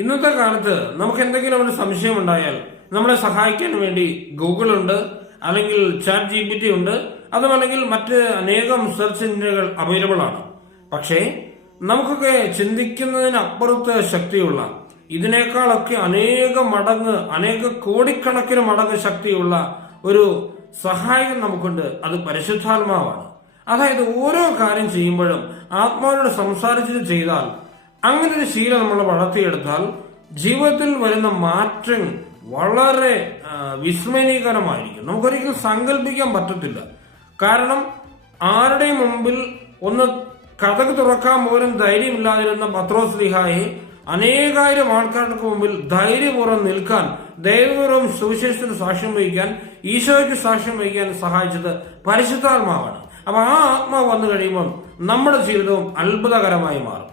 ഇന്നത്തെ കാലത്ത് നമുക്ക് എന്തെങ്കിലും ഒരു സംശയം ഉണ്ടായാൽ നമ്മളെ സഹായിക്കാൻ വേണ്ടി ഗൂഗിൾ ഉണ്ട്, അല്ലെങ്കിൽ ChatGPT ഉണ്ട്, അതുമല്ലെങ്കിൽ മറ്റ് അനേകം സെർച്ച് എഞ്ചിനുകൾ അവൈലബിൾ ആണ്. പക്ഷേ നമുക്കൊക്കെ ചിന്തിക്കുന്നതിനപ്പുറത്ത് ശക്തിയുള്ള, ഇതിനേക്കാളൊക്കെ അനേക കോടിക്കണക്കിന് മടങ്ങ് ശക്തിയുള്ള ഒരു സഹായം നമുക്കുണ്ട്. അത് പരിശുദ്ധാത്മാവാണ്. അതായത് ഓരോ കാര്യം ചെയ്യുമ്പോഴും ആത്മാവിനോട് സംസാരിച്ചത് ചെയ്താൽ, അങ്ങനെ ഒരു ശീലം നമ്മൾ വളർത്തിയെടുത്താൽ ജീവിതത്തിൽ വരുന്ന മാറ്റം വളരെ വിസ്മയനീയകരമായിരിക്കും. നമുക്കൊരിക്കലും സങ്കല്പിക്കാൻ പറ്റത്തില്ല. കാരണം ആരുടെയും മുമ്പിൽ ഒന്ന് കഥക് തുറക്കാൻ പോലും ധൈര്യമില്ലാതിരുന്ന പത്രോസ്ലീഹായെ അനേകായിരം ആൾക്കാർക്ക് മുമ്പിൽ ധൈര്യപൂർവ്വം നിൽക്കാൻ, ധൈര്യപൂർവ്വം സുവിശേഷത്തിന് സാക്ഷ്യം വഹിക്കാൻ, ഈശോയ്ക്ക് സാക്ഷ്യം വഹിക്കാൻ സഹായിച്ചത് പരിശുദ്ധാത്മാവാണ്. അപ്പൊ ആ ആത്മാവ് വന്നു കഴിയുമ്പോൾ നമ്മുടെ ജീവിതവും അത്ഭുതകരമായി മാറും.